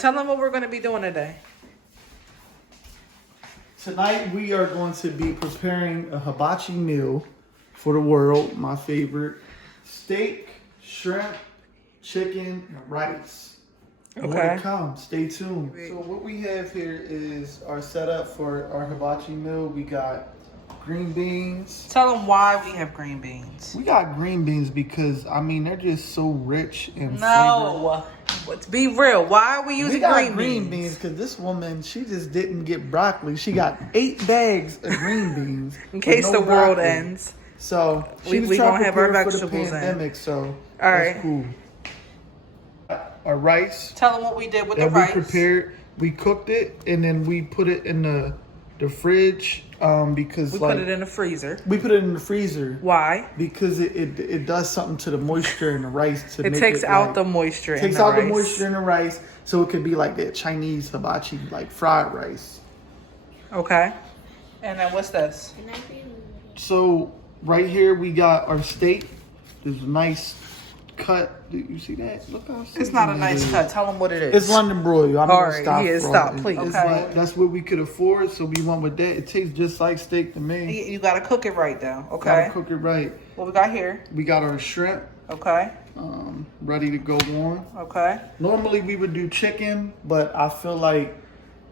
tell them what we're going to be doing today. Tonight we are going to be preparing a hibachi meal for the world. My favorite: steak, shrimp, chicken, and rice. Okay. More to come. Stay tuned. So what we have here is our setup for our hibachi meal. We got green beans. Tell them why we have green beans. We got green beans because, I mean, they're just so rich in flavor. No. Let's be real. Why are we using We got green green beans? beans because this woman, she just didn't get broccoli. She got 8 bags of green beans. In case with the no world broccoli. ends. So We was gonna trying to have our prepare for vegetables the in. pandemic, so All that's right. cool. Our rice Tell them what we did with the that rice. we prepared, we cooked it and then we put it in the fridge because We put it in the freezer. We put it in the freezer. Why? Because it does something to the moisture in the rice to It make takes out like, the moisture in takes the out rice. the moisture in the rice, so it could be like that Chinese hibachi, like fried rice. Okay. And then what's this? So right here we got our steak. There's a nice cut. Do you see that? Look how It's not a seasoned it nice is. cut. Tell them what it is. It's London broil. I'm All gonna right, stop. yeah, for stop, all that. please. It's Okay. what- that's what we could afford, so we went with that. It tastes just like steak to me. You got to cook it right, though. Okay. Gotta cook it right. What we got here? We got our shrimp Okay. ready to go on. Okay. Normally we would do chicken, but I feel like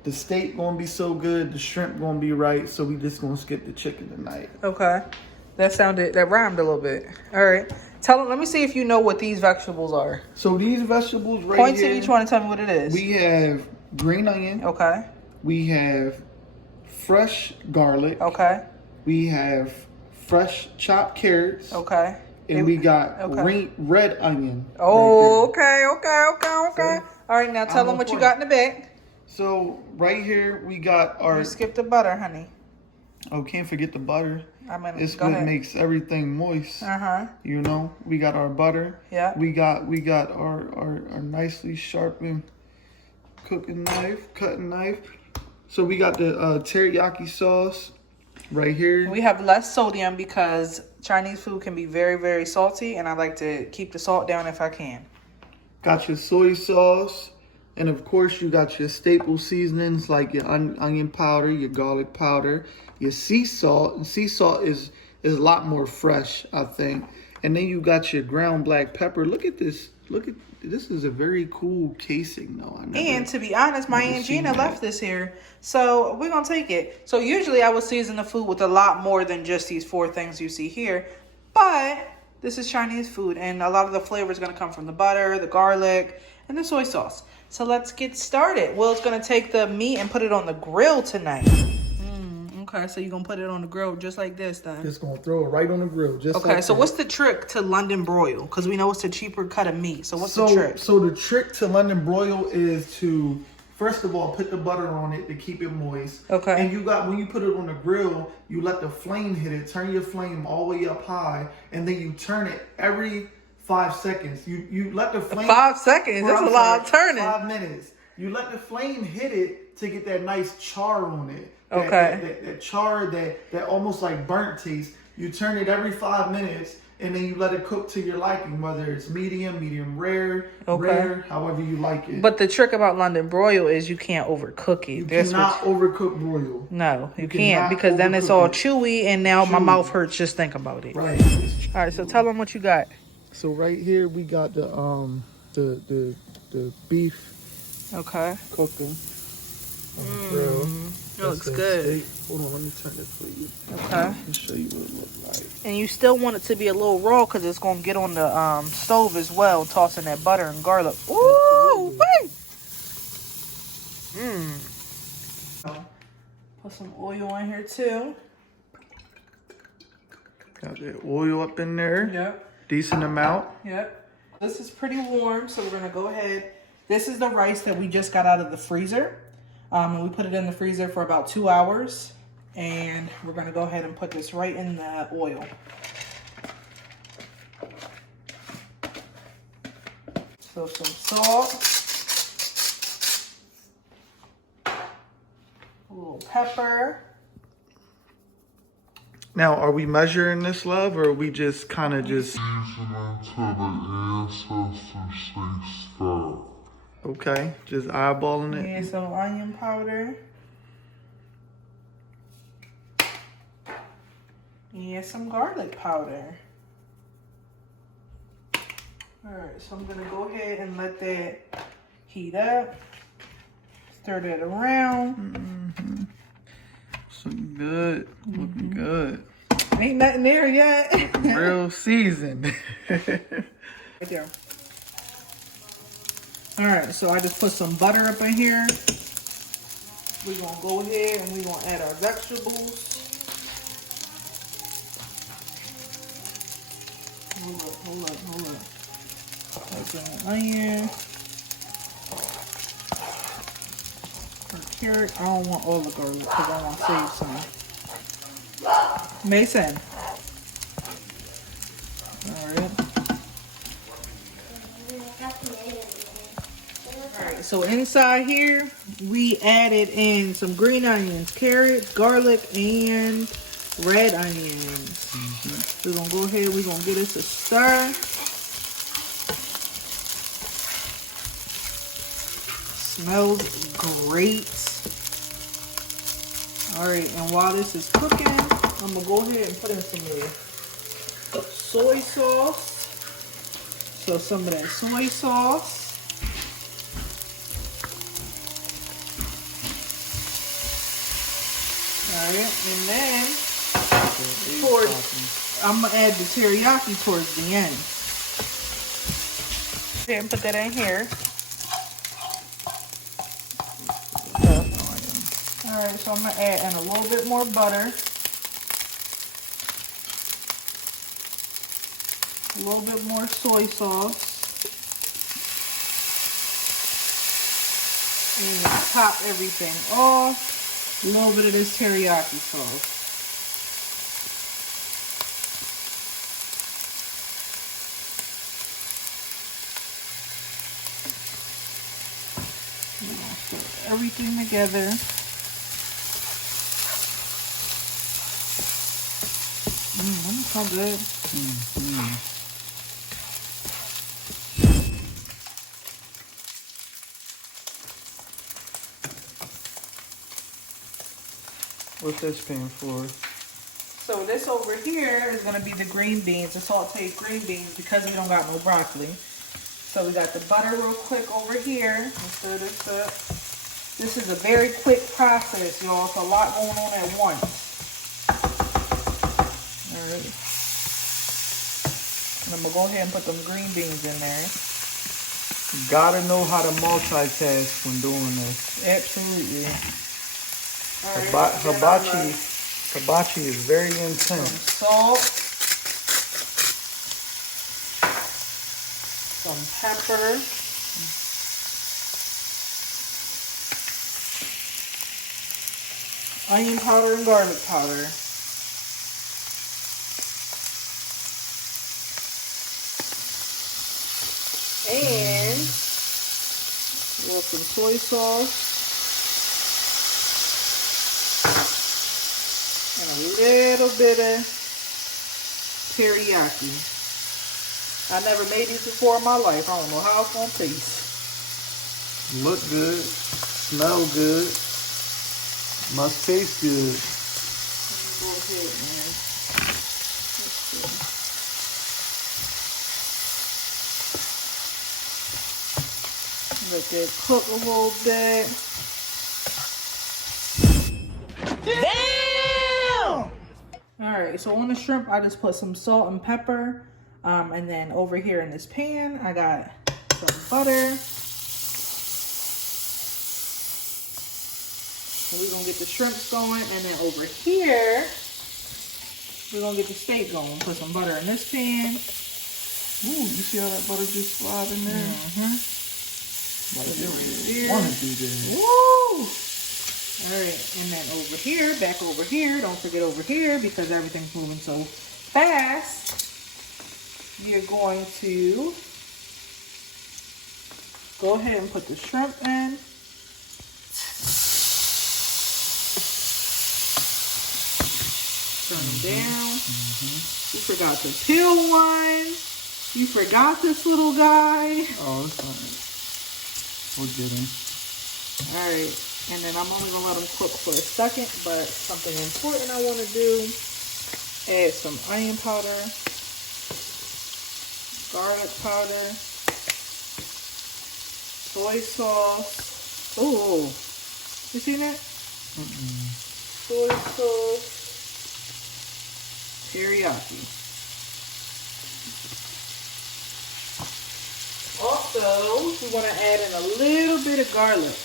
the steak gonna be so good, the shrimp gonna be right, so we just gonna skip the chicken tonight. Okay. That rhymed a little bit. All right. Tell them, let me see if you know what these vegetables are. So these vegetables right Point here, to each one and tell me what it is. we have green onion, Okay. we have fresh garlic, Okay. we have fresh chopped carrots, Okay. and we got Okay. red onion. Oh, right okay. All right, now tell I'm them on what you point. got in the bag. there. So right here we got our. You skipped the butter, honey. Oh, can't forget the butter. It's go what ahead. makes everything moist. You know, we got our butter. Yeah. We got our nicely sharpened cutting knife. So we got the teriyaki sauce right here. We have less sodium because Chinese food can be very, very salty, and I like to keep the salt down if I can. Got your soy sauce. And of course, you got your staple seasonings like your onion powder, your garlic powder, your sea salt. And sea salt is a lot more fresh, I think. And then you got your ground black pepper. Look at this. This is a very cool casing, though. And to be honest, my Aunt Gina left this here, so we're gonna take it. So usually I would season the food with a lot more than just these 4 things you see here, but this is Chinese food, and a lot of the flavor is gonna come from the butter, the garlic, and the soy sauce. So let's get started. Will's gonna take the meat and put it on the grill tonight. Okay, so you're gonna put it on the grill just like this then? Just gonna throw it right on the grill. Just Okay, like so that. what's the trick to London broil? Because we know it's a cheaper cut of meat. So what's the trick? So the trick to London broil is to, first of all, put the butter on it to keep it moist. Okay. And when you put it on the grill, you let the flame hit it. Turn your flame all the way up high, and then you turn it every 5 seconds. You let the flame. 5 seconds. That's a lot of turning. 5 minutes. You let the flame hit it to get that nice char on it. That char, that almost like burnt taste. You turn it every 5 minutes, and then you let it cook to your liking, whether it's medium rare, however you like it. But the trick about London broil is you can't overcook it. You cannot overcook broil. No, you can't, because then it's all chewy, and now my mouth hurts just think about it. Right. All right, so tell them what you got. So right here we got the beef. Okay. Cooking. It looks good. Hold on, let me turn this for you. Okay. I'll show you what it looks like. And you still want it to be a little raw because it's going to get on the stove as well, tossing that butter and garlic. Ooh, wait. Put some oil in here too. Got that oil up in there. Yep. Decent amount. Yep. This is pretty warm, so we're going to go ahead. This is the rice that we just got out of the freezer. And we put it in the freezer for about 2 hours. And we're going to go ahead and put this right in the oil. So some salt. A little pepper. Now, are we measuring this, love, or are we just kind of just... Okay, just eyeballing it. Yeah, some onion powder. And some garlic powder. Alright, so I'm gonna go ahead and let that heat up. Stir that around. Mm-hmm. Looking good. Looking good. Ain't nothing there yet. Real seasoned. Right there. Alright, so I just put some butter up in here. We're gonna go ahead and we're gonna add our vegetables. Hold up. That's an onion. Or carrot. I don't want all the garlic because I want to save some. Mason. Alright. Alright, so inside here, we added in some green onions, carrots, garlic, and red onions. We're going to go ahead, we're going to give this a stir. Smells great. Alright, and while this is cooking, I'm going to go ahead and put in some soy sauce. So some of that soy sauce. Alright, and then I'm going to add the teriyaki towards the end. Go ahead and put that in here. Alright, so I'm going to add in a little bit more butter. A little bit more soy sauce. And top everything off. A little bit of this teriyaki sauce. Put everything together. That smells good. What's this pan for? So this over here is going to be the green beans, the sauteed green beans, because we don't got no broccoli. So we got the butter real quick over here. Let's stir this up. This is a very quick process, y'all. It's a lot going on at once. Alright. And I'm going to go ahead and put them green beans in there. You gotta know how to multitask when doing this. Absolutely. Hibachi is very intense. Some salt. Some pepper. Onion powder and garlic powder. And some soy sauce. And a little bit of teriyaki. I never made these before in my life. I don't know how it's going to taste. Look good. Smell good. Must taste good. Go ahead, man. Let that cook a little bit. Damn! Alright, so on the shrimp, I just put some salt and pepper. And then over here in this pan, I got some butter. So we're going to get the shrimps going. And then over here, we're going to get the steak going. Put some butter in this pan. Ooh, you see how that butter just slide in there? Like you want to do this. Woo! Alright, and then back over here, don't forget over here because everything's moving so fast. You're going to go ahead and put the shrimp in. Turn them down. You forgot to peel one. You forgot this little guy. Oh, it's fine. Forgetting. All right, and then I'm only gonna let them cook for a second, but something important I want to do: add some onion powder, garlic powder, soy sauce. Oh, you seen that? Soy sauce, teriyaki. Also, we want to add in a little bit of garlic.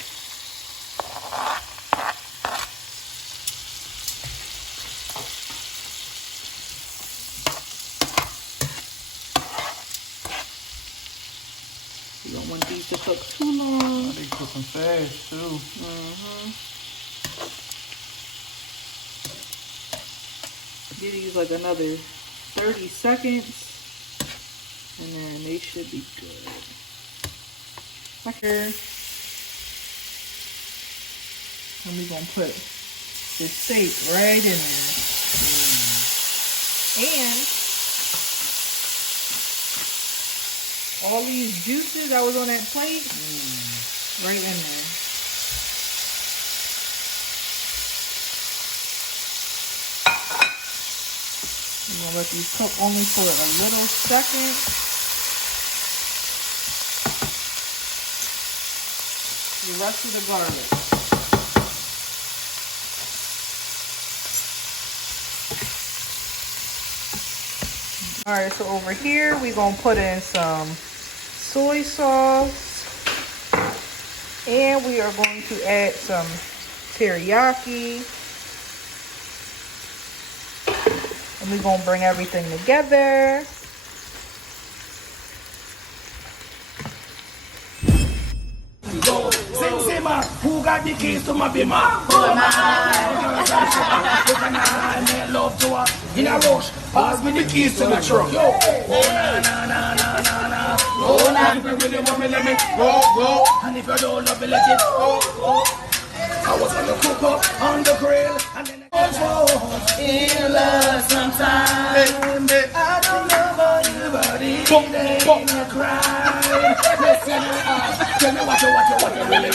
You don't want these to cook too long. They cooking fast too. Give these like another 30 seconds. And then they should be good. Okay. And we're going to put the steak right in there. And all these juices that was on that plate, right in there. I'm going to let these cook only for a little second. The rest of the garlic. Alright, so over here we're going to put in some soy sauce. And we are going to add some teriyaki. And we're going to bring everything together. Who got the keys to my bima? Love to her in a rush. Pass me the keys to the truck. Yo. Oh na na na na na na. Oh na. If you really want me, let me go go. And if you don't love me, let it go go. I was gonna cook up on the grill and then I go in love sometime. I don't know about you, but it ain't a crime. Listen up. Tell me what you really.